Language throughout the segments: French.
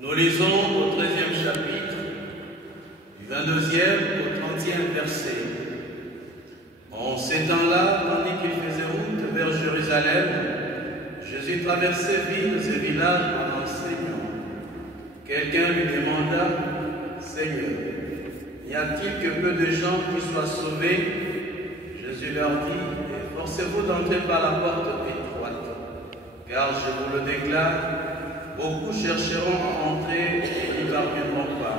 Nous lisons au 13e chapitre, du 22e au 30e verset. En ces temps-là, tandis qu'il faisait route vers Jérusalem, Jésus traversait villes et villages en enseignant. Quelqu'un lui demanda, « Seigneur, y a-t-il que peu de gens qui soient sauvés ?» Jésus leur dit, « Efforcez-vous d'entrer par la porte étroite, car je vous le déclare, beaucoup chercheront à entrer et n'y parviendront pas.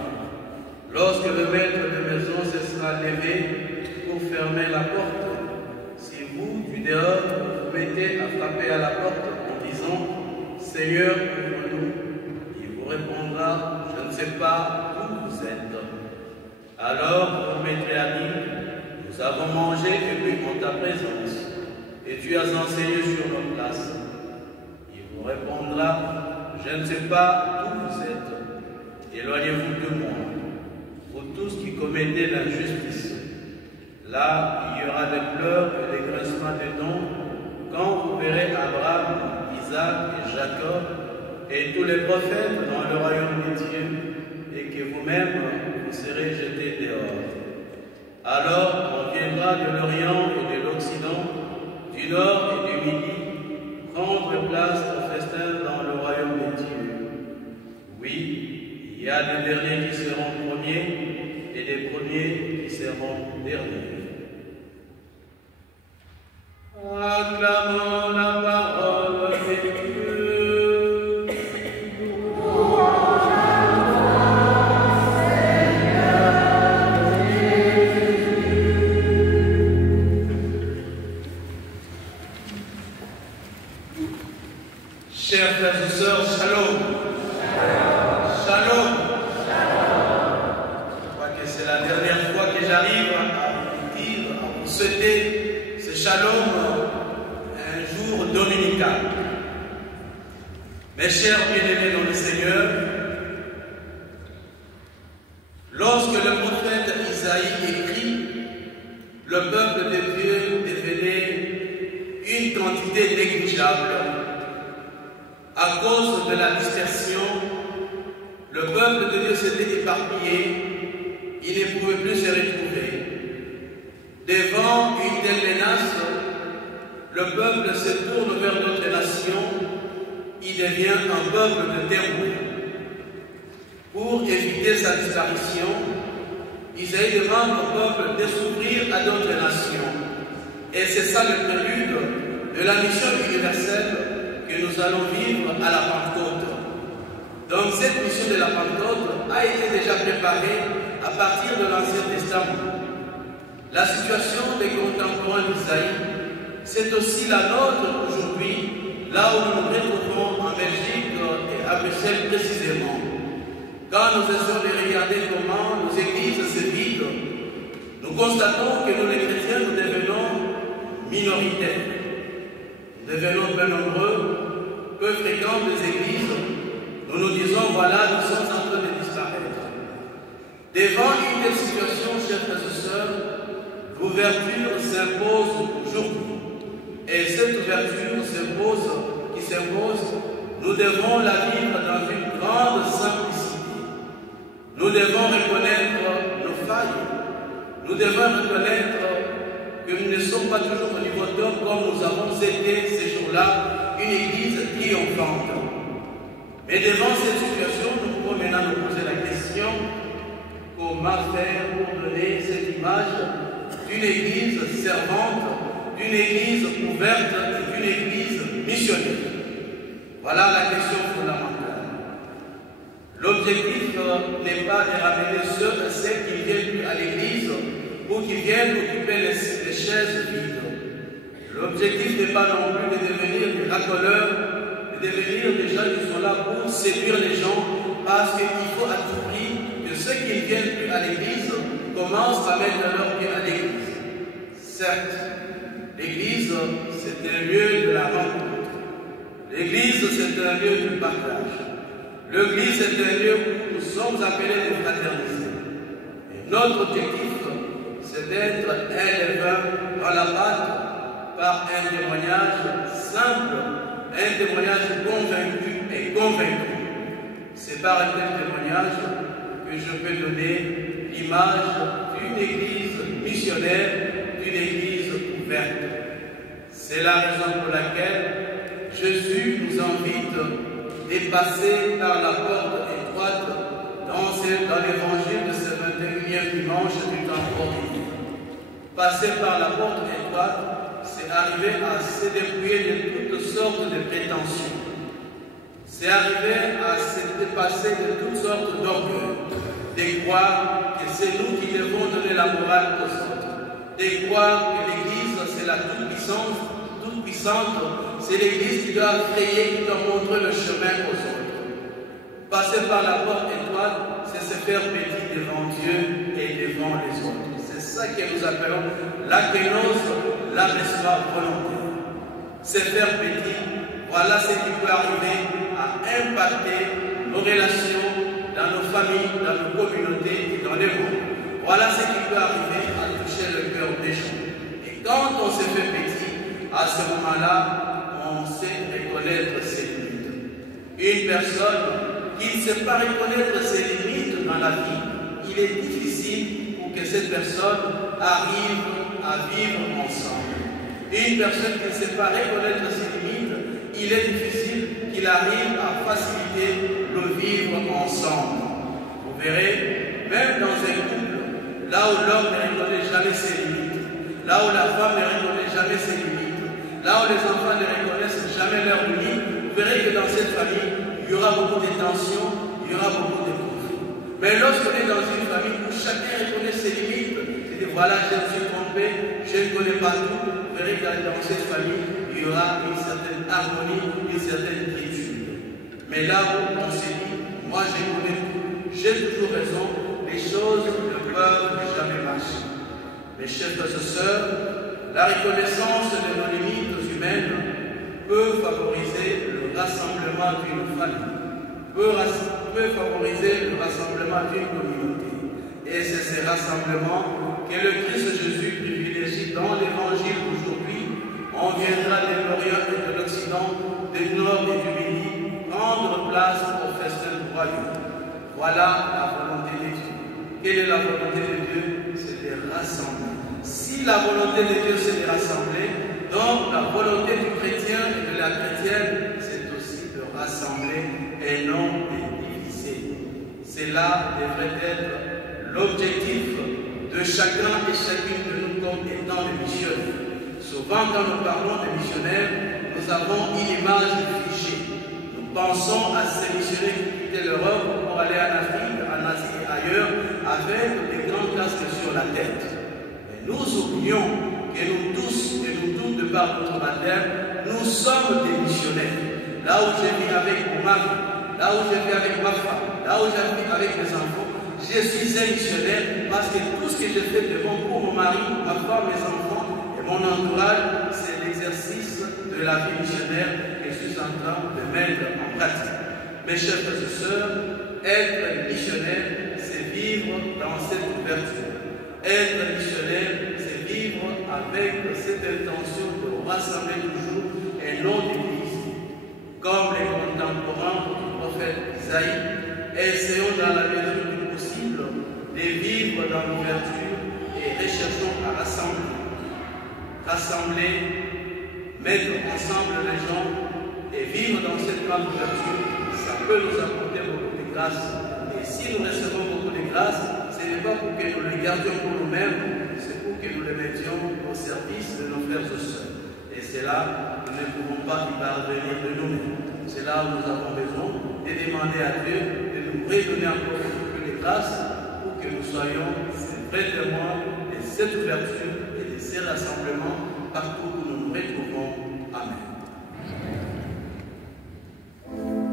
Lorsque le maître de maison se sera levé pour fermer la porte, si vous, du dehors, vous mettez à frapper à la porte en disant « Seigneur, ouvre-nous », il vous répondra « Je ne sais pas où vous êtes ». Alors vous mettrez à dire « Nous avons mangé et bu en ta présence, et tu as enseigné sur nos places ». Il vous répondra « Je ne sais pas où vous êtes, éloignez-vous de moi, vous tous qui commettez l'injustice. » Là, il y aura des pleurs et des grincements de dents quand vous verrez Abraham, Isaac et Jacob et tous les prophètes dans le royaume de Dieu, et que vous-même vous serez jetés dehors. Alors on viendra de l'Orient et de l'Occident, du Nord et du Midi, prendre place au festin dans le royaume de Dieu. Oui, il y a des derniers qui seront premiers et des premiers qui seront derniers. Acclamons la parole de Dieu. Chers frères et sœurs, shalom. Shalom. Je crois que c'est la dernière fois que j'arrive à vous souhaiter ce shalom un jour dominical. Mes chers bien-aimés dans le Seigneur, lorsque le prophète Isaïe écrit, le peuple de Dieu devenait une quantité négligeable. À cause de la dispersion, le peuple de Dieu s'était éparpillé, il ne pouvait plus se retrouver. Devant une telle menace, le peuple se tourne vers d'autres nations, il devient un peuple de terreur. Pour éviter sa disparition, Isaïe demande au peuple de s'ouvrir à d'autres nations. Et c'est ça le prélude de la mission universelle que nous allons vivre à la Pentecôte. Donc cette mission de la Pentecôte a été déjà préparée à partir de l'Ancien Testament. La situation des contemporains d'Isaïe, c'est aussi la nôtre aujourd'hui, là où nous nous retrouvons en Belgique et à Bruxelles précisément. Quand nous essayons de regarder comment nos églises se vident, nous constatons que nous les chrétiens, nous devenons minoritaires. Nous devenons peu nombreux, peu fréquents des églises, nous nous disons, voilà, nous sommes en train de disparaître. Devant une telle situation, chers frères et sœurs, l'ouverture s'impose aujourd'hui. Et cette ouverture qui s'impose, nous devons la vivre dans une grande simplicité. Nous devons reconnaître nos failles. Nous devons reconnaître que nous ne sommes pas toujours au niveau d'homme comme nous avons été ces jours-là, une église triomphante. Mais devant cette situation, nous pouvons maintenant nous poser la question, comment faire pour donner cette image d'une église servante, d'une église ouverte et d'une église missionnaire? Voilà la question fondamentale. L'objectif n'est pas de ramener ceux et celles qui ne viennent plus à l'église ou qui viennent occuper les chaises vides. L'objectif n'est pas non plus de devenir des racoleurs, de devenir des gens qui sont là pour séduire les gens, parce qu'il faut à tout prix que ceux qui ne viennent plus à l'église commencent à mettre leurs pieds à l'église. Certes, l'église, c'est un lieu de la rencontre. L'église, c'est un lieu du partage. L'église, c'est un lieu où nous sommes appelés à fraterniser. Et notre objectif, c'est d'être un levain dans la pâte par un témoignage simple, un témoignage convaincu et convaincant. C'est C'est par un tel témoignage que je peux donner l'image d'une église missionnaire, d'une église ouverte. C'est la raison pour laquelle Jésus nous invite à passer par la porte étroite dans l'évangile de ce 21e dimanche du temps ordinaire. Passer par la porte étroite, c'est arriver à se dépouiller de toutes sortes de prétentions. C'est arriver à se dépasser de toutes sortes d'orgueil, de croire que c'est nous qui devons donner la morale aux autres, de croire que l'Église c'est la toute-puissante, c'est l'Église qui doit frayer, qui doit montrer le chemin aux autres. Passer par la porte étroite, c'est se faire petit devant Dieu et devant les autres. C'est ça que nous appelons la kénose, la mesra volontaire. Se faire petit, voilà ce qui peut arriver à impacter nos relations dans nos familles, dans nos communautés et dans le monde. Voilà ce qui peut arriver à toucher le cœur des gens. Et quand on se fait petit, à ce moment-là, on sait reconnaître ses limites. Une personne qui ne sait pas reconnaître ses limites dans la vie, il est difficile pour que cette personne arrive à vivre ensemble. Une personne qui ne sait pas reconnaître ses limites, il est difficile qu'il arrive à faciliter le vivre ensemble. Vous verrez, même dans un couple, là où l'homme ne reconnaît jamais ses limites, là où la femme ne reconnaît jamais ses limites, là où les enfants ne reconnaissent jamais leurs limites, vous verrez que dans cette famille, il y aura beaucoup de tensions, il y aura beaucoup de conflits. Mais lorsqu'on est dans une famille où chacun reconnaît ses limites, il dit voilà, je me suis trompé, je ne connais pas tout, vous verrez que dans cette famille, il y aura une certaine harmonie, une certaine quiétude. Mais là où on se dit, moi je connais tout, j'ai toujours raison, les choses ne peuvent jamais marcher. Mes chers frères et sœurs, la reconnaissance de nos limites humaines peut favoriser le rassemblement d'une famille, peut favoriser le rassemblement d'une communauté. Et c'est ces rassemblements que le Christ Jésus privilégie dans l'évangile d'aujourd'hui. On viendra de l'Orient et de l'Occident, du Nord et du Midi, prendre place au festin du royaume. Voilà la volonté de Dieu. Quelle est la volonté de Dieu? C'est de rassembler. Si la volonté de Dieu c'est de rassembler, donc la volonté du chrétien et de la chrétienne, c'est aussi de rassembler et non de diviser. Cela devrait être l'objectif de chacun et chacune de nous comme étant des missionnaires. Souvent, quand nous parlons de missionnaires, nous avons une image figée. Nous pensons à ces missionnaires qui quittaient l'Europe pour aller en Afrique, en Asie et ailleurs, avec des grands casques sur la tête. Mais nous oublions que nous tous, de par notre baptême, nous sommes des missionnaires. Là où je vis avec mon mari, là où je vis avec ma femme, là où je vis avec mes enfants, je suis un missionnaire parce que tout ce que je fais de bon pour mon mari, ma femme, mes enfants et mon entourage, c'est l'exercice de la vie missionnaire que je suis en train de mettre en pratique. Mes chers frères et sœurs, être missionnaire, c'est vivre dans cette ouverture. Être missionnaire, c'est vivre avec cette intention de rassembler toujours et non diviser. Comme les contemporains du prophète Isaïe, essayons dans la mesure du possible de vivre dans l'ouverture et recherchons à rassembler. Rassembler, mettre ensemble les gens et vivre dans cette grande ouverture, ça peut nous apporter beaucoup de grâce. Et si nous recevons beaucoup de grâce, ce n'est pas pour que nous les gardions pour nous-mêmes, c'est pour que nous les mettions au service de nos frères et sœurs. Et c'est là où nous ne pouvons pas y parvenir de nous-mêmes. C'est là où nous avons besoin de demander à Dieu de nous redonner encore plus de grâce pour que nous soyons ces vrais témoins de cette ouverture et de ces rassemblements partout où nous nous retrouvons. Amen. Oh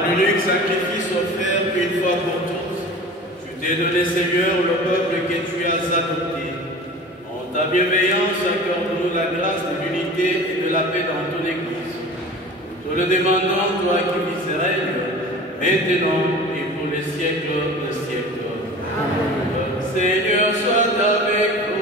Par l'unique sacrifice offert une fois pour tous, tu t'es donné, Seigneur, le peuple que tu as adopté. En ta bienveillance, accorde-nous la grâce de l'unité et de la paix dans ton Église. Nous te le demandons, toi qui vis et règnes, maintenant et pour les siècles des siècles. Amen. Le Seigneur soit avec vous.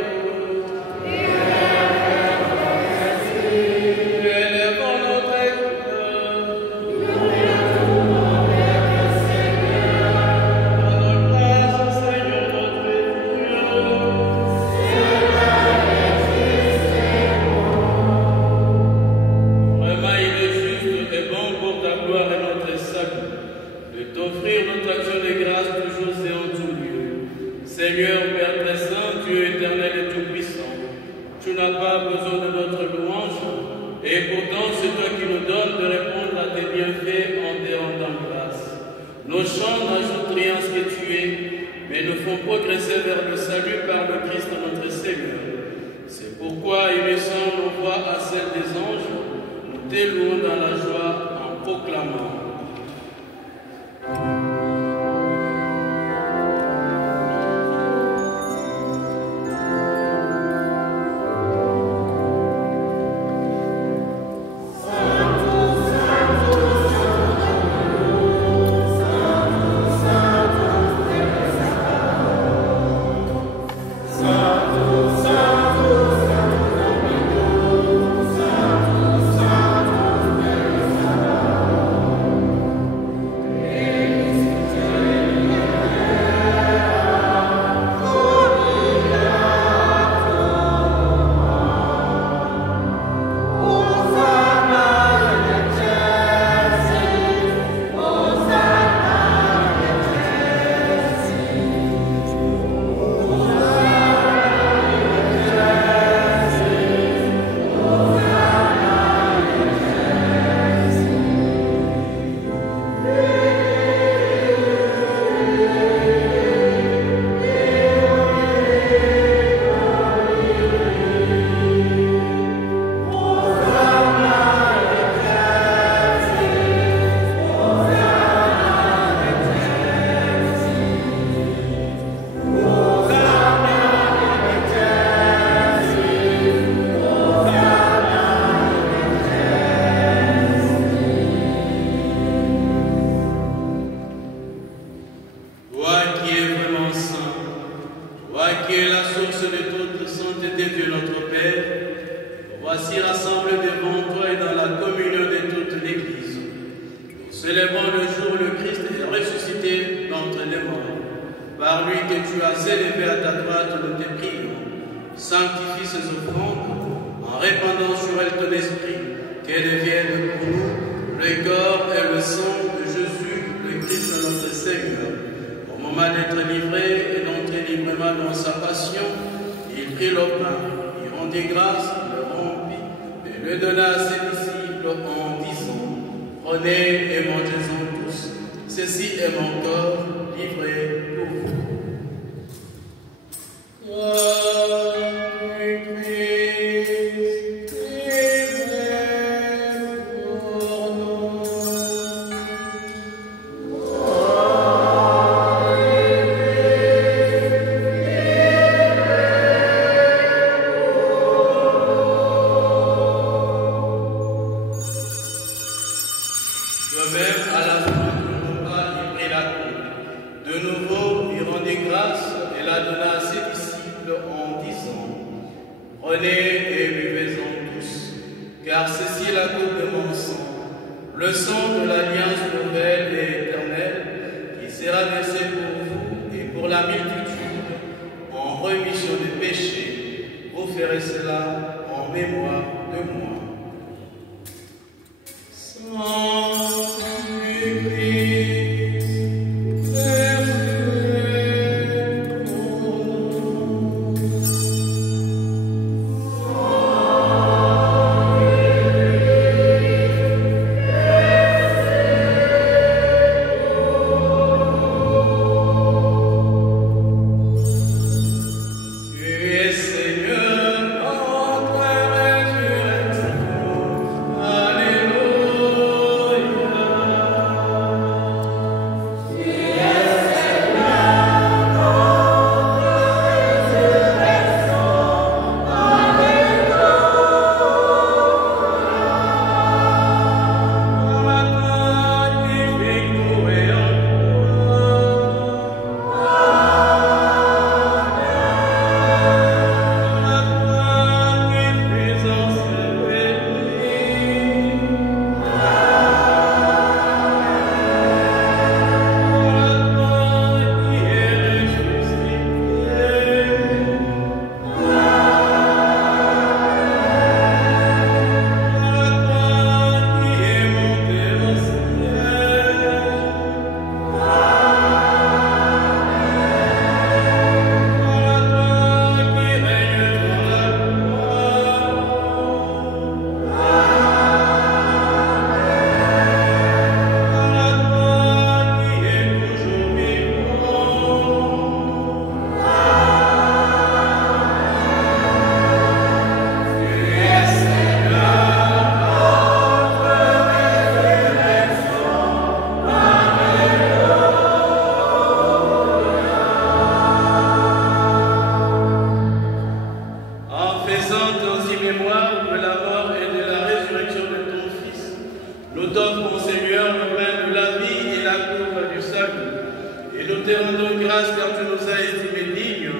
te rendons grâce car tu nous as estimés dignes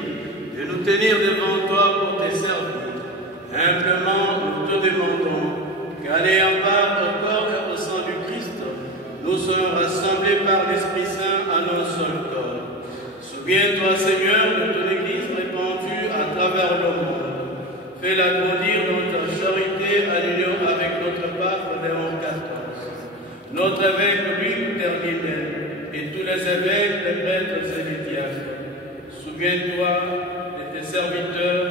de nous tenir devant toi pour te servir. Humblement, nous te demandons qu'en ayant part au corps et au sang du Christ, nous soyons rassemblés par l'Esprit Saint en un seul corps. Souviens-toi, Seigneur, de ton Église répandue à travers le monde. Fais-la grandir dans ta charité à l'union avec notre pape Léon XIV, notre évêque Louis Terguinet et tous les évêques, les prêtres et les diacres. Souviens-toi de tes serviteurs,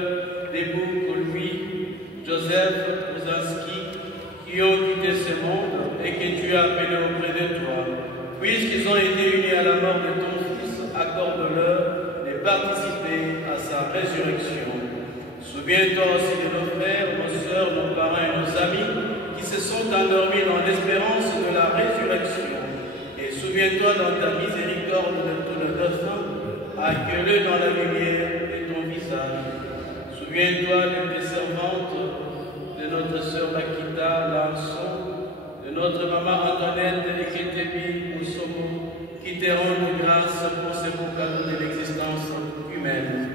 des boucs Louis, Joseph, Ozansky, qui ont quitté ce monde et que tu as appelés auprès de toi. Puisqu'ils ont été unis à la mort de ton Fils, accorde-leur de participer à sa résurrection. Souviens-toi aussi de nos frères, nos sœurs, nos parents et nos amis qui se sont endormis dans l'espérance de la résurrection. Et souviens-toi dans ta miséricorde de tous nos défunts, accueille-les dans la lumière de ton visage. Souviens-toi de tes servantes, de notre sœur Makita Lanson, de notre maman Antoinette et Ketebi Moussomo, qui te rendent grâce pour ce beau cadeau de l'existence humaine.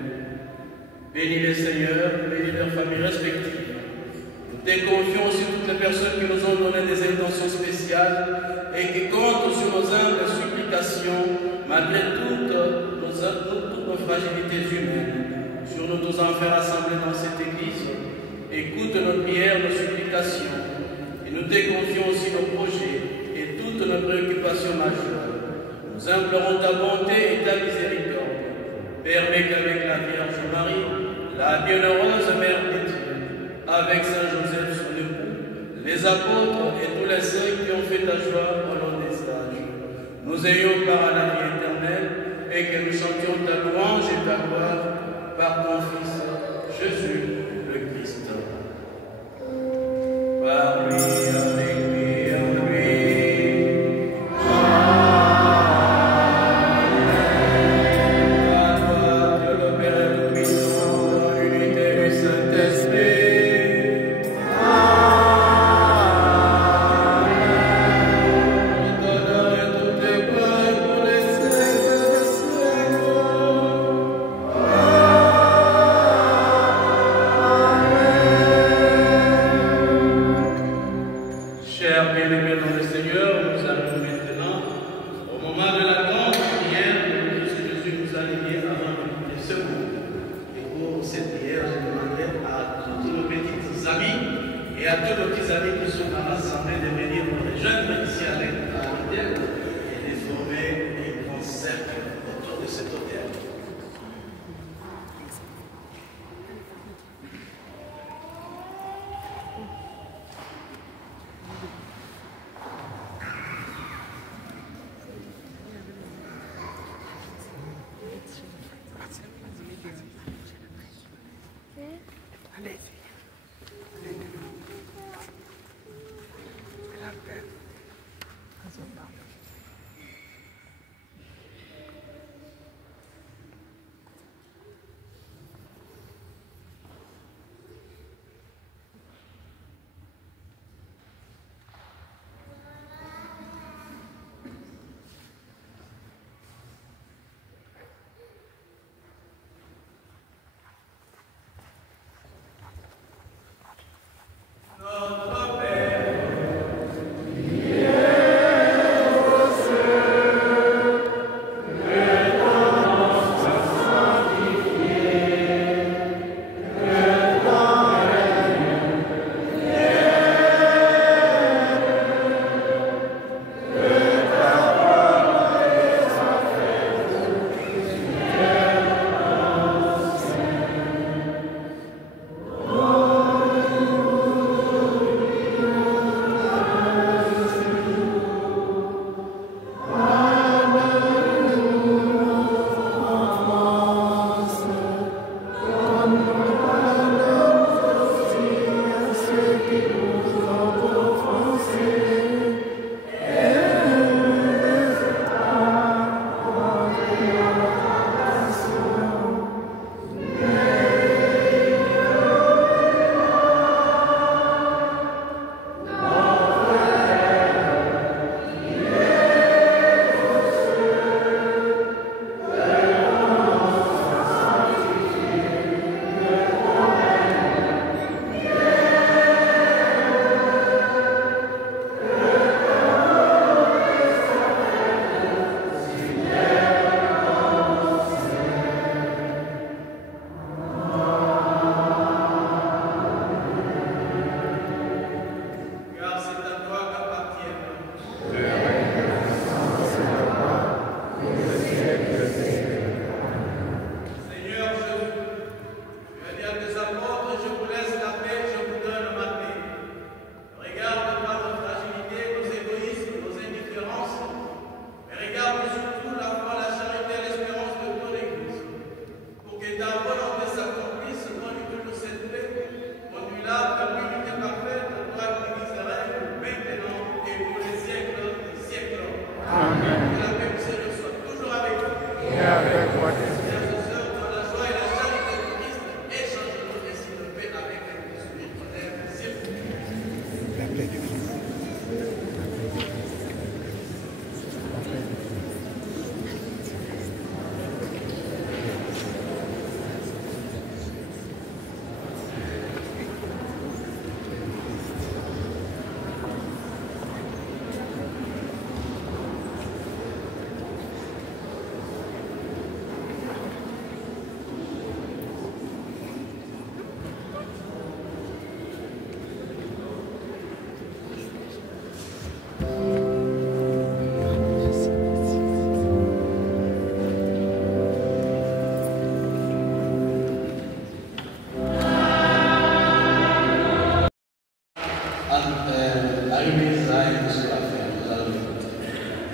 Bénis les seigneurs, bénis leurs familles respectives. Nous te confions aussi toutes les personnes qui nous ont donné des intentions spéciales et qui comptent sur nos humbles supplications, malgré toutes nos fragilités humaines. Sur nous tous enfants rassemblés dans cette église, écoute nos prières, nos supplications. Et nous te confions aussi nos projets et toutes nos préoccupations majeures. Nous implorons ta bonté et ta miséricorde. Permets qu'avec la Vierge Marie, la bienheureuse Mère de Dieu, avec Saint Joseph son époux, les apôtres et tous les saints qui ont fait ta joie au long des âges, nous ayons part à la vie éternelle et que nous chantions ta louange et ta gloire par ton Fils, Jésus le Christ. Par lui, avec lui, en lui. Amen.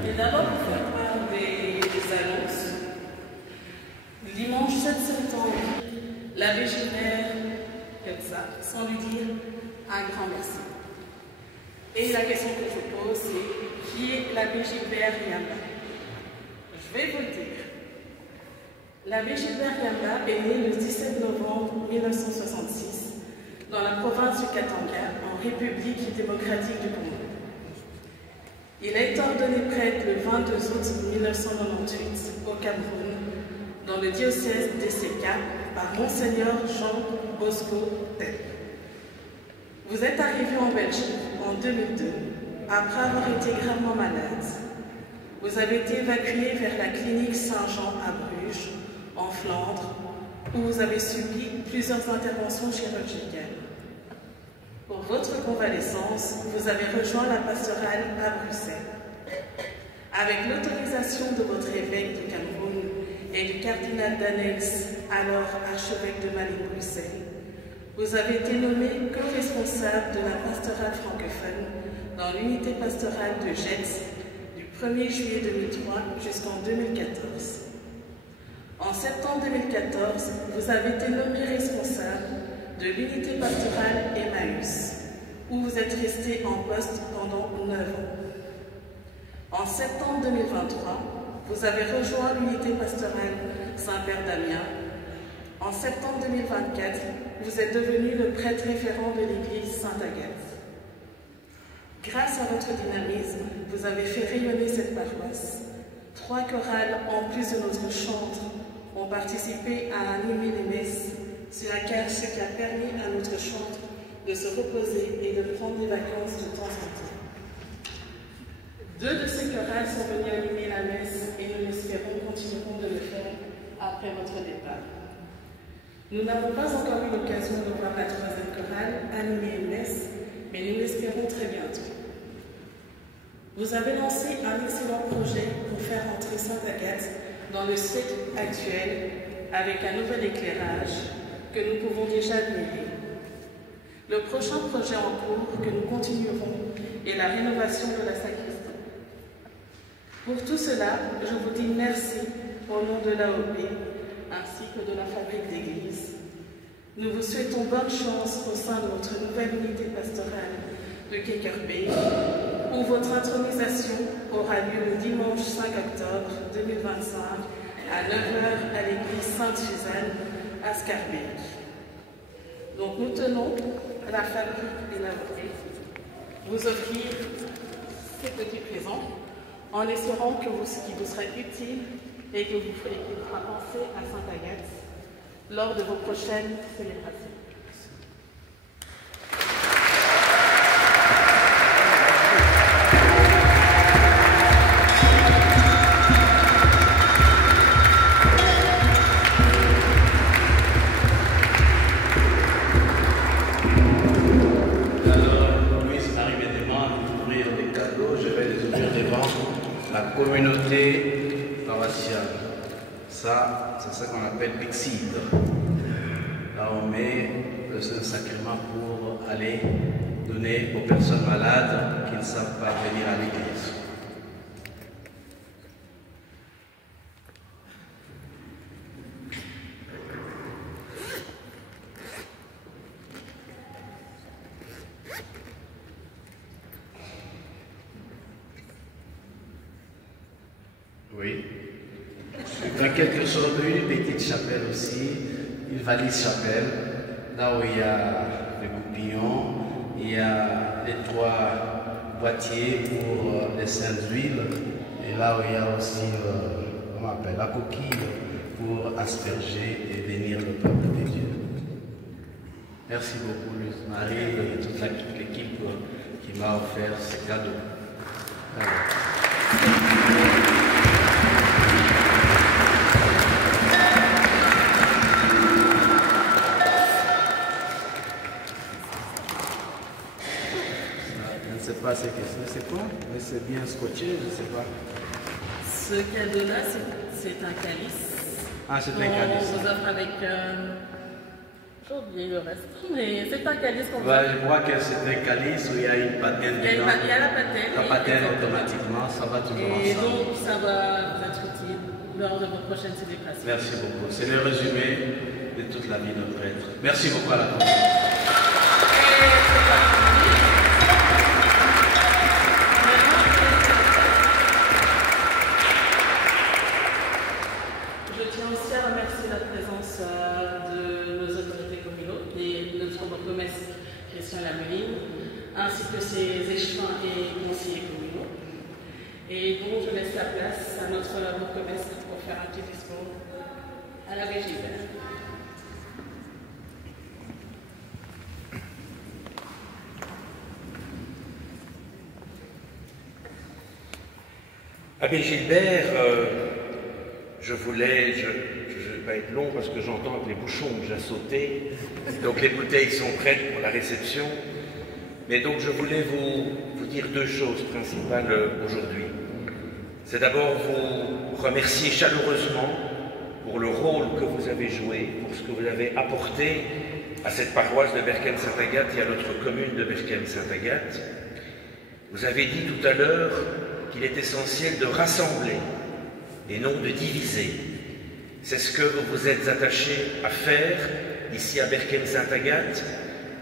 Et d'abord pour faire part des annonces. Dimanche 7 septembre, l'abbé Gilbert Ketsa, sans lui dire un grand merci. Et la question que je pose, c'est qui est l'abbé Gilbert Yamba? Je vais vous le dire. L'abbé Gilbert Yamba est né le 17 novembre 1966 dans la province du Katanga, en République démocratique du Congo. Il a été ordonné prêtre le 22 août 1998 au Cameroun, dans le diocèse d'Esseka, par Monseigneur Jean Bosco Tel. Vous êtes arrivé en Belgique en 2002, après avoir été gravement malade. Vous avez été évacué vers la clinique Saint-Jean à Bruges, en Flandre, où vous avez subi plusieurs interventions chirurgicales. Pour votre convalescence, vous avez rejoint la pastorale à Bruxelles. Avec l'autorisation de votre évêque du Cameroun et du cardinal Danels, alors archevêque de Mali-Bruxelles, vous avez été nommé co-responsable de la pastorale francophone dans l'unité pastorale de Gex du 1er juillet 2003 jusqu'en 2014. En septembre 2014, vous avez été nommé responsable de l'unité pastorale Emmaüs, où vous êtes resté en poste pendant 9 ans. En septembre 2023, vous avez rejoint l'unité pastorale Saint-Père Damien. En septembre 2024, vous êtes devenu le prêtre référent de l'église Sainte-Agathe. Grâce à votre dynamisme, vous avez fait rayonner cette paroisse. 3 chorales, en plus de notre chantre, ont participé à animer les messes, ce qui a permis à notre chantre de se reposer et de prendre des vacances de temps en temps. 2 de ces chorales sont venus animer la messe et nous l'espérons continueront de le faire après votre départ. Nous n'avons pas encore eu l'occasion de voir la 3e chorale animer une messe, mais nous l'espérons très bientôt. Vous avez lancé un excellent projet pour faire entrer Sainte-Agathe dans le siècle actuel avec un nouvel éclairage que nous pouvons déjà admirer. Le prochain projet en cours que nous continuerons est la rénovation de la sacristie. Pour tout cela, je vous dis merci au nom de l'AOP ainsi que de la fabrique d'église. Nous vous souhaitons bonne chance au sein de votre nouvelle unité pastorale de Kekerbe, où votre intronisation aura lieu le dimanche 5 octobre 2025 à 9h à l'église Sainte-Suzanne à Scarbeck. Donc nous tenons, la fabrique et l'AOP, vous offrir ces petits présents en espérant qu'il vous sera utile et qu'il vous fera penser à Sainte-Agathe lors de vos prochaines célébrations. Communauté paroissiale. Ça, c'est ça qu'on appelle Pixide. Là, on met le Saint-Sacrement pour aller donner aux personnes malades qui ne savent pas venir à l'église. Oui. En quelque sorte, une petite chapelle aussi, une valise chapelle, là où il y a les goupillons, il y a les 3 boîtiers pour les saintes huiles, et là où il y a aussi comment on appelle, la coquille pour asperger et bénir le peuple de Dieu. Merci beaucoup, Marie, et toute l'équipe qui m'a offert ces cadeaux. Je ne sais pas c'est quoi, mais c'est bien scotché, je ne sais pas. Ce cadeau-là, c'est un calice. Ah, c'est un calice. On vous offre avec J'ai oublié le reste, mais c'est un calice qu'on va. Je crois que c'est un calice où il y a une patène dedans. Il y a la patène. La patène automatiquement, ça va toujours ensemble. Et donc, ça va vous être utile lors de votre prochaine célébration. Merci beaucoup. C'est le résumé de toute la vie de notre prêtre. Merci beaucoup à la communauté. Je tiens aussi à remercier la présence de nos autorités communaux, et notre bourgmestre Christian Lameline, ainsi que ses échevins et conseillers communaux. Et donc je laisse la place à notre bourgmestre pour faire un petit discours à l'abbé Gilbert. Abbé Gilbert, je ne vais pas être long parce que j'entends que les bouchons ont déjà sauté, donc les bouteilles sont prêtes pour la réception. Mais donc je voulais vous dire deux choses principales aujourd'hui. C'est d'abord vous remercier chaleureusement pour le rôle que vous avez joué, pour ce que vous avez apporté à cette paroisse de Berchem-Saint-Agathe et à notre commune de Berchem-Saint-Agathe. Vous avez dit tout à l'heure qu'il est essentiel de rassembler et non de diviser. C'est ce que vous vous êtes attaché à faire ici à Berchem-Saint-Agathe,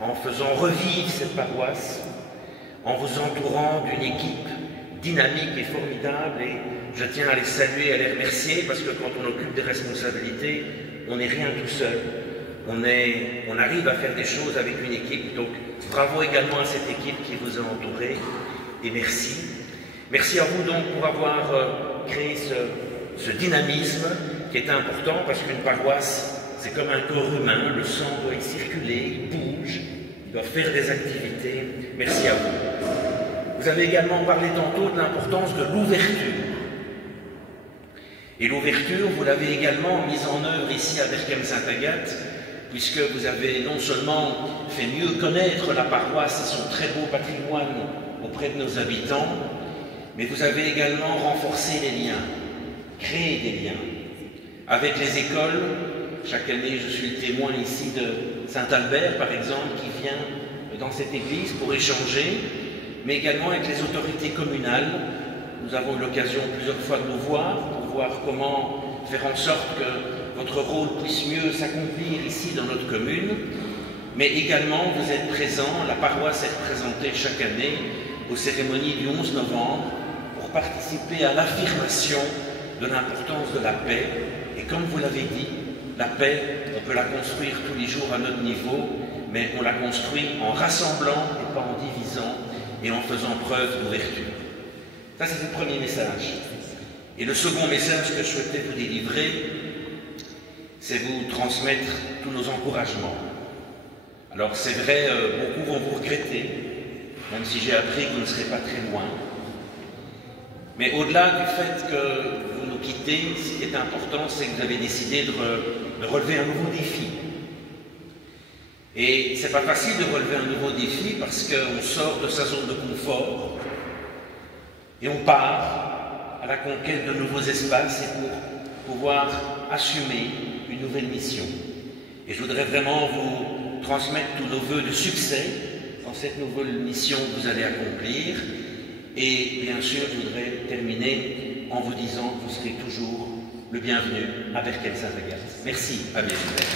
en faisant revivre cette paroisse, en vous entourant d'une équipe dynamique et formidable, et je tiens à les saluer, à les remercier, parce que quand on occupe des responsabilités, on n'est rien tout seul. On arrive à faire des choses avec une équipe, donc bravo également à cette équipe qui vous a entouré, et merci. Merci à vous donc pour avoir créé ce dynamisme qui est important, parce qu'une paroisse, c'est comme un corps humain, le sang doit y circuler, il bouge, il doit faire des activités. Merci à vous. Vous avez également parlé tantôt de l'importance de l'ouverture. Et l'ouverture, vous l'avez également mise en œuvre ici à Berchem-Saint-Agathe, puisque vous avez non seulement fait mieux connaître la paroisse et son très beau patrimoine auprès de nos habitants, mais vous avez également renforcé les liens, créé des liens avec les écoles. Chaque année, je suis le témoin ici de Saint-Albert, par exemple, qui vient dans cette église pour échanger, mais également avec les autorités communales. Nous avons eu l'occasion plusieurs fois de nous voir, pour voir comment faire en sorte que votre rôle puisse mieux s'accomplir ici dans notre commune. Mais également, vous êtes présents, la paroisse est représentée chaque année aux cérémonies du 11 novembre pour participer à l'affirmation de l'importance de la paix. Et comme vous l'avez dit, la paix, on peut la construire tous les jours à notre niveau, mais on la construit en rassemblant et pas en divisant et en faisant preuve d'ouverture. Ça, c'est le premier message. Et le second message que je souhaitais vous délivrer, c'est vous transmettre tous nos encouragements. Alors, c'est vrai, beaucoup vont vous regretter, même si j'ai appris que vous ne serez pas très loin. Mais au-delà du fait que vous nous quittez, ce qui est important, c'est que vous avez décidé de relever un nouveau défi. Et c'est pas facile de relever un nouveau défi parce qu'on sort de sa zone de confort et on part à la conquête de nouveaux espaces et pour pouvoir assumer une nouvelle mission. Et je voudrais vraiment vous transmettre tous nos vœux de succès dans cette nouvelle mission que vous allez accomplir. Et bien sûr, je voudrais terminer en vous disant que vous serez toujours le bienvenu à Berchem-Saint-Agathe. Merci, Abbé Gilbert.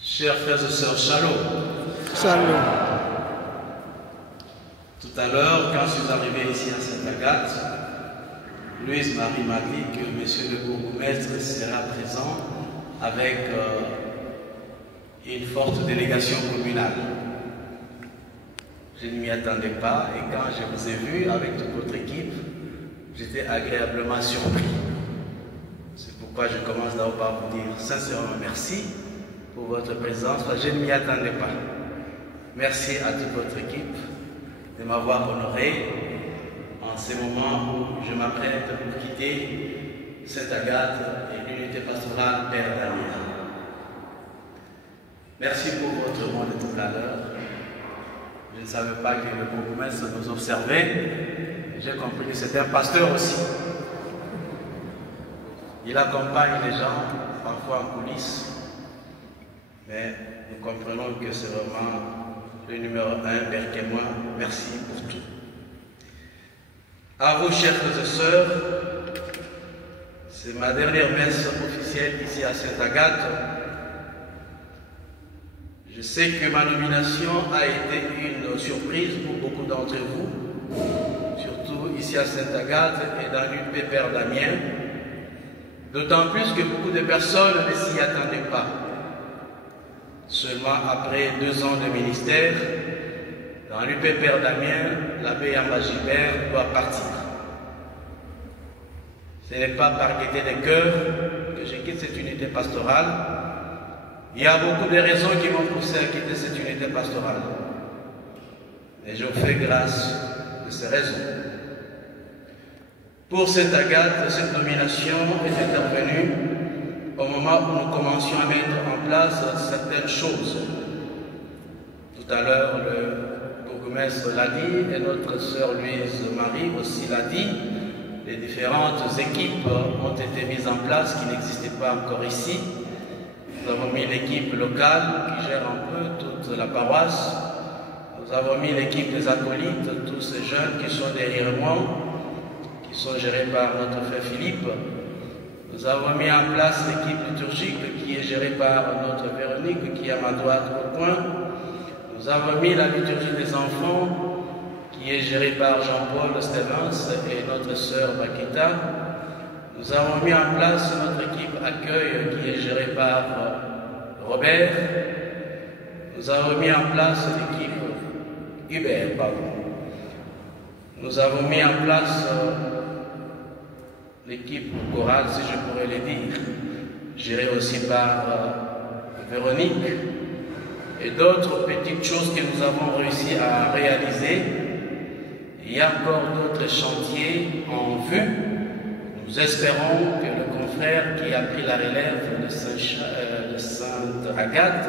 Chers frères et sœurs, shalom. Shalom. Tout à l'heure, quand je suis arrivé ici à Saint-Agathe, Louise Marie m'a dit que monsieur le bourgmestre sera présent avec une forte délégation communale. Je ne m'y attendais pas et quand je vous ai vu avec toute votre équipe, j'étais agréablement surpris. C'est pourquoi je commence d'abord par vous dire sincèrement merci pour votre présence. Je ne m'y attendais pas. Merci à toute votre équipe de m'avoir honoré en ces moments où je m'apprête pour quitter Sainte-Agathe et l'unité pastorale Père Damien. Merci pour votre mot de tout à l'heure. Je ne savais pas que le bourgmestre nous observait. J'ai compris que c'était un pasteur aussi. Il accompagne les gens, parfois en coulisses, mais nous comprenons que c'est vraiment le numéro 1, Père Kémoin. Merci pour tout. À vous, chers frères et sœurs, c'est ma dernière messe officielle ici à Sainte-Agathe. Je sais que ma nomination a été une surprise pour beaucoup d'entre vous, surtout ici à Sainte-Agathe et dans l'UP Père Damien, d'autant plus que beaucoup de personnes ne s'y attendaient pas. Seulement après 2 ans de ministère, dans l'UP Père Damien, l'abbé Yamba Gilbert doit partir. Ce n'est pas par gaieté de cœur que je quitte cette unité pastorale. Il y a beaucoup de raisons qui m'ont poussé à quitter cette unité pastorale. Et je vous fais grâce de ces raisons. Pour Sainte-Agathe, cette nomination est intervenue au moment où nous commencions à mettre en place certaines choses. Tout à l'heure, le bourgmestre l'a dit, et notre sœur Louise Marie aussi l'a dit. Les différentes équipes ont été mises en place qui n'existaient pas encore ici. Nous avons mis l'équipe locale qui gère un peu toute la paroisse. Nous avons mis l'équipe des acolytes, tous ces jeunes qui sont derrière moi, qui sont gérés par notre frère Philippe. Nous avons mis en place l'équipe liturgique qui est gérée par notre Véronique qui est à ma droite au coin. Nous avons mis la liturgie des enfants qui est gérée par Jean-Paul Stevens et notre sœur Bakita. Nous avons mis en place notre équipe accueil qui est gérée par Robert. Nous avons mis en place l'équipe Hubert, pardon. Nous avons mis en place l'équipe chorale, si je pourrais le dire, gérée aussi par Véronique, et d'autres petites choses que nous avons réussi à réaliser. Il y a encore d'autres chantiers en vue. Nous espérons que le confrère qui a pris la relève de Sainte-Agathe,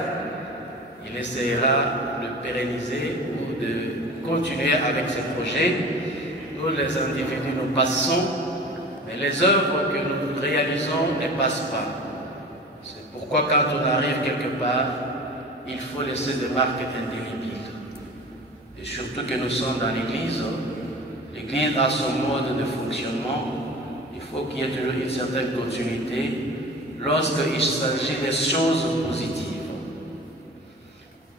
il essaiera de pérenniser ou de continuer avec ces projets. Nous, les individus, nous passons, mais les œuvres que nous réalisons ne passent pas. C'est pourquoi quand on arrive quelque part, il faut laisser des marques indélébiles. Et surtout que nous sommes dans l'Église. L'Église a son mode de fonctionnement. Il faut qu'il y ait toujours une certaine continuité lorsqu'il s'agit des choses positives.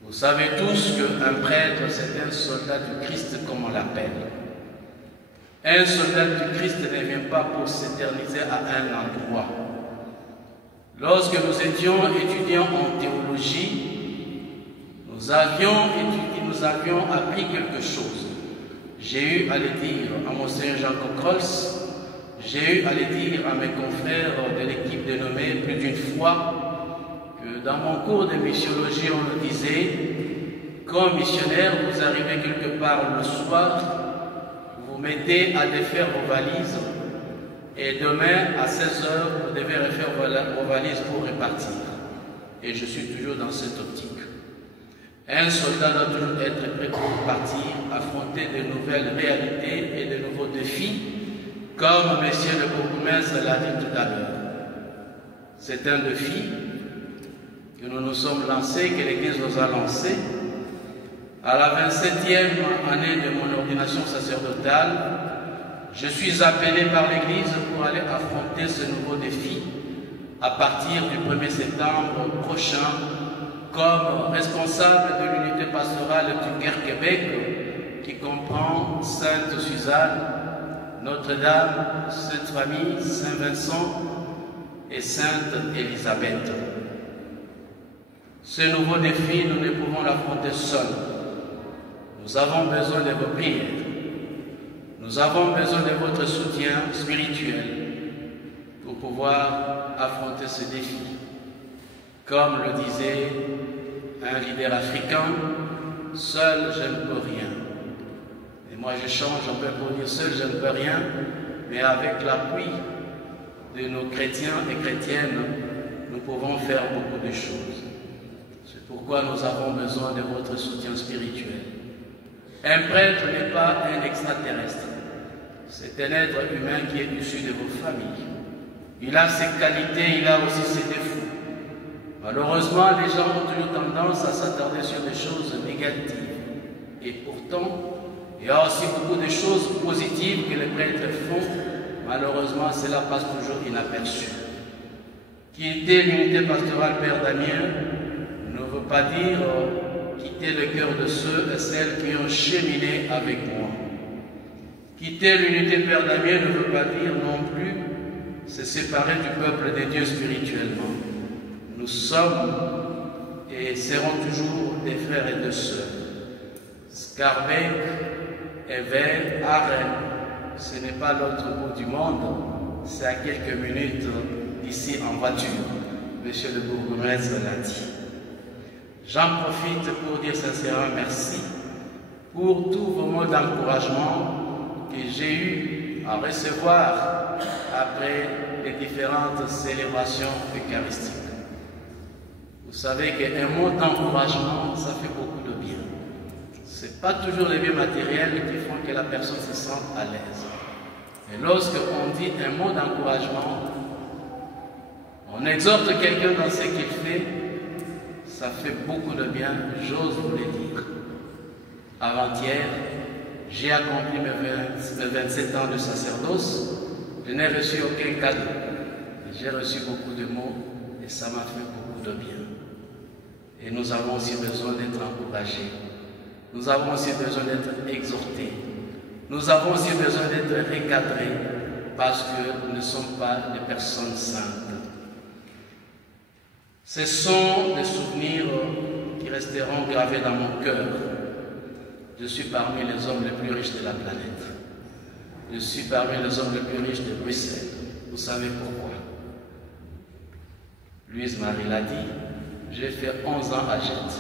Vous savez tous qu'un prêtre, c'est un soldat du Christ, comme on l'appelle. Un soldat du Christ ne vient pas pour s'éterniser à un endroit. Lorsque nous étions étudiants en théologie, nous avions appris quelque chose. J'ai eu à le dire à Monseigneur Jean Cocrols, j'ai eu à le dire à mes confrères de l'équipe dénommée plus d'une fois, que dans mon cours de missiologie, on le disait, comme missionnaire, vous arrivez quelque part le soir, vous vous mettez à défaire vos valises, et demain, à 16 h, vous devez refaire vos valises pour repartir. Et je suis toujours dans cette optique. Un soldat doit toujours être prêt pour partir, affronter de nouvelles réalités et de nouveaux défis, comme monsieur le bourgmestre l'a dit tout à l'heure. C'est un défi que nous nous sommes lancés, que l'Église nous a lancé. À la 27e année de mon ordination sacerdotale, je suis appelé par l'Église pour aller affronter ce nouveau défi à partir du 1er septembre prochain comme responsable de l'unité pastorale du Caire-Québec qui comprend Sainte-Suzanne, Notre-Dame, Sainte-Famille, Saint-Vincent et Sainte-Élisabeth. Ce nouveau défi, nous ne pouvons l'affronter seuls. Nous avons besoin de vos prières. Nous avons besoin de votre soutien spirituel pour pouvoir affronter ce défi. Comme le disait un leader africain, seul je ne peux rien. Et moi je change un peu pour dire seul je ne peux rien, mais avec l'appui de nos chrétiens et chrétiennes, nous pouvons faire beaucoup de choses. C'est pourquoi nous avons besoin de votre soutien spirituel. Un prêtre n'est pas un extraterrestre. C'est un être humain qui est issu de vos familles. Il a ses qualités, il a aussi ses défauts. Malheureusement, les gens ont toujours tendance à s'attarder sur des choses négatives. Et pourtant, il y a aussi beaucoup de choses positives que les prêtres font. Malheureusement, cela passe toujours inaperçu. Quitter l'unité pastorale Père Damien ne veut pas dire quitter le cœur de ceux et celles qui ont cheminé avec moi. Quitter l'unité Père Damien ne veut pas dire non plus se séparer du peuple de Dieu spirituellement. Nous sommes et serons toujours des frères et des sœurs. Scarbeck, Ever, Arène, ce n'est pas l'autre bout du monde, c'est à quelques minutes d'ici en voiture. Monsieur le bourgmestre l'a dit. J'en profite pour dire sincèrement merci pour tous vos mots d'encouragement que j'ai eu à recevoir après les différentes célébrations eucharistiques. Vous savez qu'un mot d'encouragement, ça fait beaucoup de bien. Ce n'est pas toujours les biens matériels qui font que la personne se sente à l'aise. Et lorsqu'on dit un mot d'encouragement, on exhorte quelqu'un dans ce qu'il fait, ça fait beaucoup de bien, j'ose vous le dire. Avant-hier, j'ai accompli mes 27 ans de sacerdoce, je n'ai reçu aucun cadeau. J'ai reçu beaucoup de mots et ça m'a fait beaucoup de bien. Et nous avons aussi besoin d'être encouragés. Nous avons aussi besoin d'être exhortés. Nous avons aussi besoin d'être recadrés parce que nous ne sommes pas des personnes saintes. Ce sont des souvenirs qui resteront gravés dans mon cœur. Je suis parmi les hommes les plus riches de la planète. Je suis parmi les hommes les plus riches de Bruxelles. Vous savez pourquoi? Louise Marie l'a dit, j'ai fait 11 ans à Jette.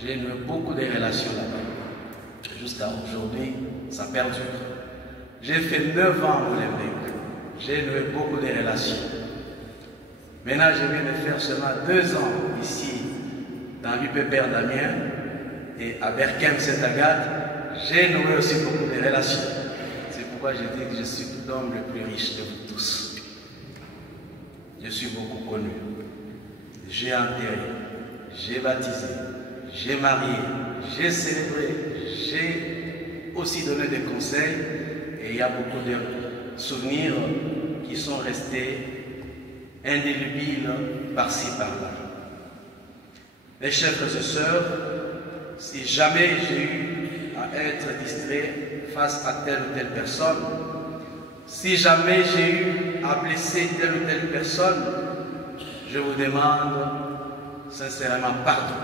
J'ai eu beaucoup de relations là-bas. Jusqu'à aujourd'hui, ça perdure. J'ai fait 9 ans au Molenbeek. J'ai eu beaucoup de relations. Maintenant, je viens de faire seulement 2 ans ici, dans l'UP Père Damien, et à Berkem Saint-Agathe, j'ai noué aussi beaucoup de relations. C'est pourquoi je dis que je suis l'homme le plus riche de vous tous. Je suis beaucoup connu. J'ai enterré, j'ai baptisé, j'ai marié, j'ai célébré, j'ai aussi donné des conseils, et il y a beaucoup de souvenirs qui sont restés indélébiles par-ci, par-là. Mes chers frères et sœurs, si jamais j'ai eu à être distrait face à telle ou telle personne, si jamais j'ai eu à blesser telle ou telle personne, je vous demande sincèrement pardon.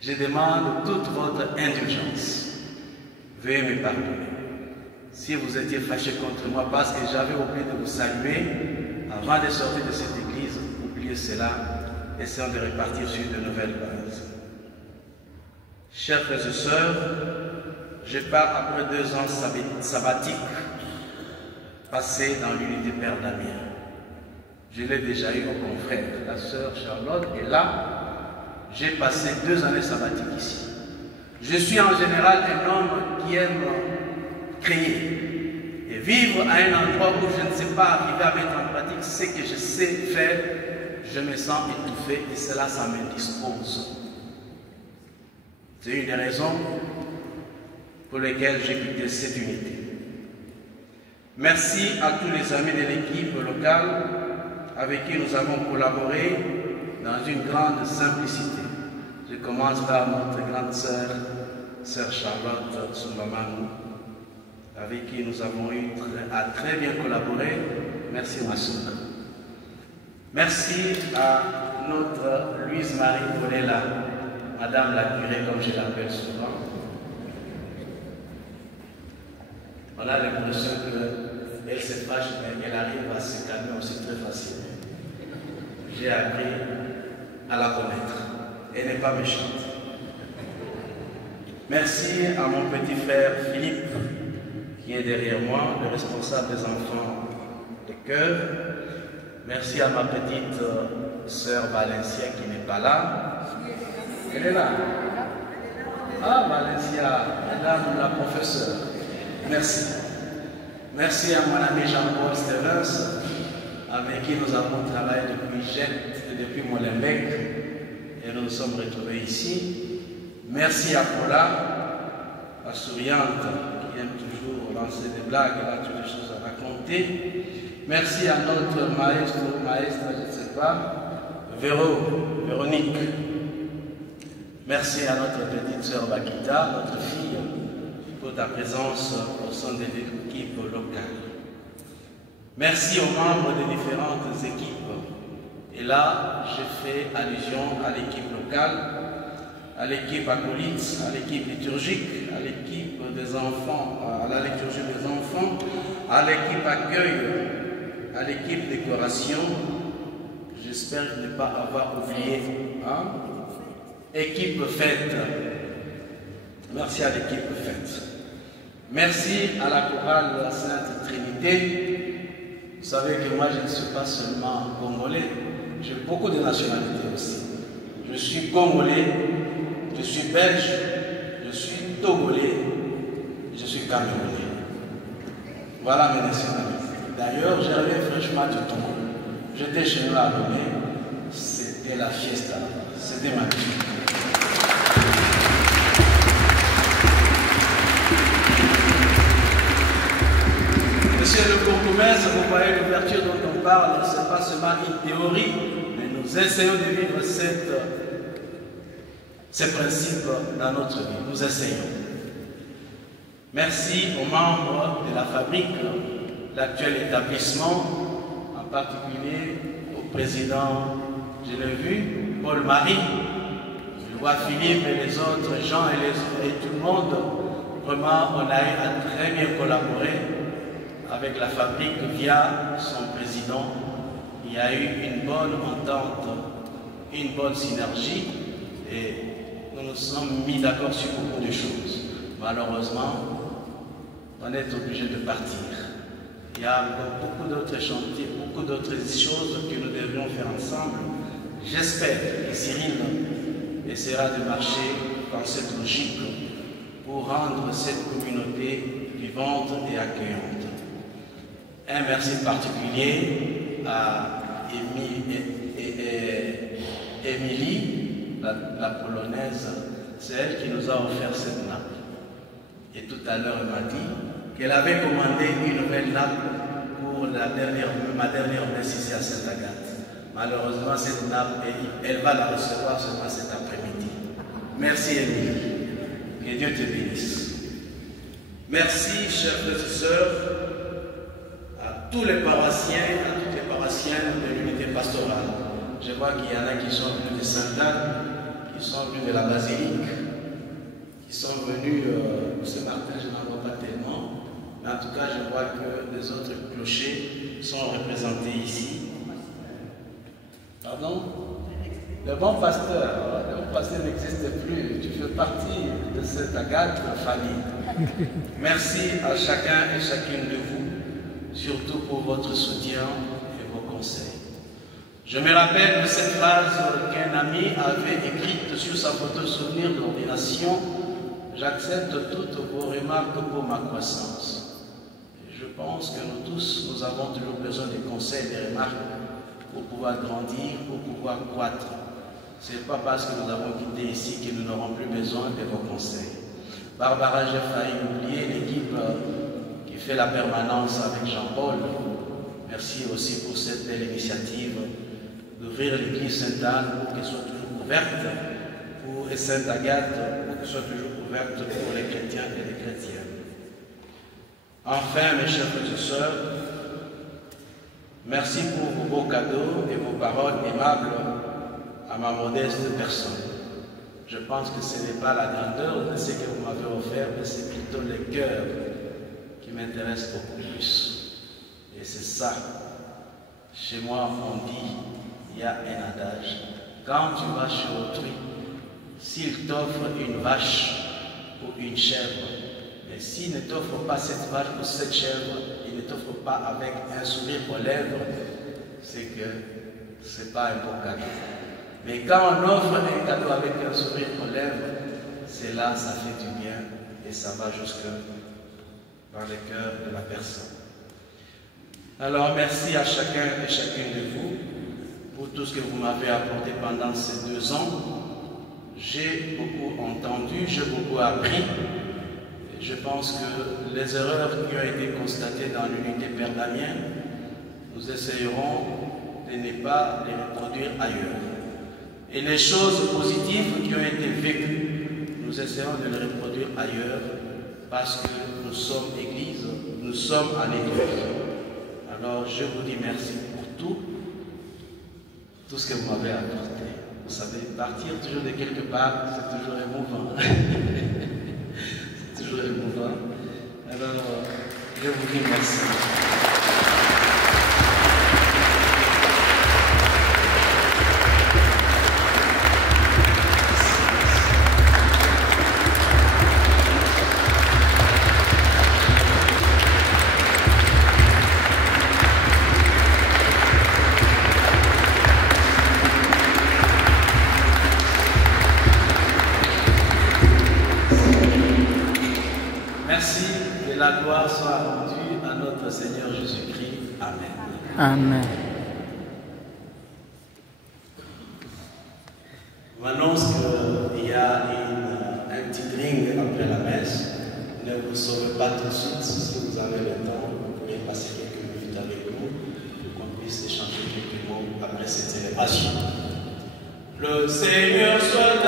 Je demande toute votre indulgence. Veuillez me pardonner. Si vous étiez fâché contre moi parce que j'avais oublié de vous saluer, avant de sortir de cette église, oubliez cela, essayons de repartir sur de nouvelles bases. Chers frères et sœurs, je pars après 2 ans sabbatiques passés dans l'unité Père Damien. Je l'ai déjà eu au confrère, la sœur Charlotte, et là, j'ai passé 2 années sabbatiques ici. Je suis en général un homme qui aime créer et vivre à un endroit où je ne sais pas arriver à mettre en pratique ce que je sais faire. Je me sens étouffé et cela, ça m'indispose. C'est une des raisons pour lesquelles j'ai quitté cette unité. Merci à tous les amis de l'équipe locale avec qui nous avons collaboré dans une grande simplicité. Je commence par notre grande sœur, sœur Charlotte Soumamanou, avec qui nous avons eu à très bien collaborer. Merci ma sœur. Merci à notre Louise Marie Polela, Madame la curée comme je l'appelle souvent. On a l'impression qu'elle se fâche, mais elle arrive à se calmer aussi très facilement. J'ai appris à la connaître. Elle n'est pas méchante. Merci à mon petit frère Philippe, qui est derrière moi, le responsable des enfants cœur. Merci à ma petite sœur Valencia qui n'est pas là. Elle est là. Ah, Valencia, madame la professeure. Merci. Merci à mon ami Jean-Paul Stevens, avec qui nous avons travaillé depuis Jette et depuis Molenbeek, et nous nous sommes retrouvés ici. Merci à Paula, la souriante, qui aime toujours lancer des blagues, elle a toutes les choses à raconter. Merci à notre maestre, je ne sais pas, Véronique. Merci à notre petite sœur Bakita, notre fille, pour ta présence au sein de l'équipe locale. Merci aux membres des différentes équipes. Et là, je fais allusion à l'équipe locale, à l'équipe acolyte, à l'équipe liturgique, à l'équipe des enfants, à la liturgie des enfants, à l'équipe accueil, à l'équipe décoration. J'espère ne pas avoir oublié. Équipe fête. Merci à l'équipe fête. Merci à la chorale Sainte Trinité. Vous savez que moi je ne suis pas seulement congolais, j'ai beaucoup de nationalités aussi. Je suis congolais, je suis belge, je suis togolais, je suis camerounais. Voilà mes nationalités. D'ailleurs, je reviens fraîchement du Togo. J'étais chez nous à Lomé, c'était la fiesta, c'était magnifique. Monsieur le bourgmestre, vous voyez l'ouverture dont on parle, ce n'est pas seulement une théorie, mais nous essayons de vivre ces principes dans notre vie. Nous essayons. Merci aux membres de la fabrique, l'actuel établissement, en particulier au président, je l'ai vu, Paul-Marie, je vois Philippe et les autres, Jean et tout le monde. Vraiment, on a eu à très bien collaborer avec la fabrique via son président. Il y a eu une bonne entente, une bonne synergie et nous nous sommes mis d'accord sur beaucoup de choses. Malheureusement, on est obligé de partir. Il y a encore beaucoup d'autres chantiers, beaucoup d'autres choses que nous devrions faire ensemble. J'espère que Cyril essaiera de marcher dans cette logique pour rendre cette communauté vivante et accueillante. Un merci particulier à Émilie, la polonaise, c'est elle qui nous a offert cette nappe. Et tout à l'heure, elle m'a dit qu'elle avait commandé une nouvelle nappe pour ma dernière messe ici à Sainte-Agathe. Malheureusement, cette nappe, elle va la recevoir seulement cet après-midi. Merci Émilie. Que Dieu te bénisse. Merci, chers frères et sœurs, à tous les paroissiens, à toutes les paroissiennes de l'unité pastorale. Je vois qu'il y en a qui sont venus de Sainte-Anne, qui sont venus de la basilique, qui sont venus ce matin, je n'en vois pas tellement, mais en tout cas, je vois que les autres clochers sont représentés ici. Pardon? Le bon pasteur n'existe plus, tu fais partie de cette Agathe famille. Merci à chacun et chacune de vous, surtout pour votre soutien et vos conseils. Je me rappelle de cette phrase qu'un ami avait écrite sur sa photo souvenir d'ordination. J'accepte toutes vos remarques pour ma croissance. Et je pense que nous tous, nous avons toujours besoin des conseils, des remarques pour pouvoir grandir, pour pouvoir croître. Ce n'est pas parce que nous avons quitté ici que nous n'aurons plus besoin de vos conseils. Barbara, j'ai failli oublier l'équipe qui fait la permanence avec Jean-Paul. Merci aussi pour cette belle initiative d'ouvrir l'église Sainte-Anne pour qu'elle soit toujours ouverte, et Sainte-Agathe pour qu'elle soit toujours ouverte pour les chrétiens et les chrétiennes. Enfin, mes chers frères et sœurs, merci pour vos beaux cadeaux et vos paroles aimables à ma modeste personne. Je pense que ce n'est pas la grandeur de ce que vous m'avez offert, mais c'est plutôt le cœur qui m'intéresse beaucoup plus. Et c'est ça. Chez moi, on dit, il y a un adage. Quand tu vas chez autrui, s'il t'offre une vache ou une chèvre, mais Mais s'il ne t'offre pas cette vache ou cette chèvre, il ne t'offre pas avec un sourire aux lèvres, c'est que ce n'est pas un bon cadeau. Mais quand on offre un cadeau avec un sourire aux lèvres, c'est là, ça fait du bien et ça va jusque dans le cœur de la personne. Alors merci à chacun et chacune de vous pour tout ce que vous m'avez apporté pendant ces 2 ans. J'ai beaucoup entendu, j'ai beaucoup appris. Et je pense que les erreurs qui ont été constatées dans l'unité Père Damien, nous essayerons de ne pas les reproduire ailleurs. Et les choses positives qui ont été vécues, nous essayons de les reproduire ailleurs parce que nous sommes Église, nous sommes en Église. Alors je vous dis merci pour tout ce que vous m'avez apporté. Vous savez, partir toujours de quelque part, c'est toujours émouvant. C'est toujours émouvant. Alors, je vous dis merci. Merci, que la gloire soit rendue à notre Seigneur Jésus-Christ. Amen. Amen. On m'annonce qu'il y a un petit ring après la messe. Ne vous sauvez pas tout de suite. Si vous avez le temps, vous pouvez passer quelques minutes avec nous pour qu'on puisse échanger quelques mots après cette célébration. Le Seigneur soit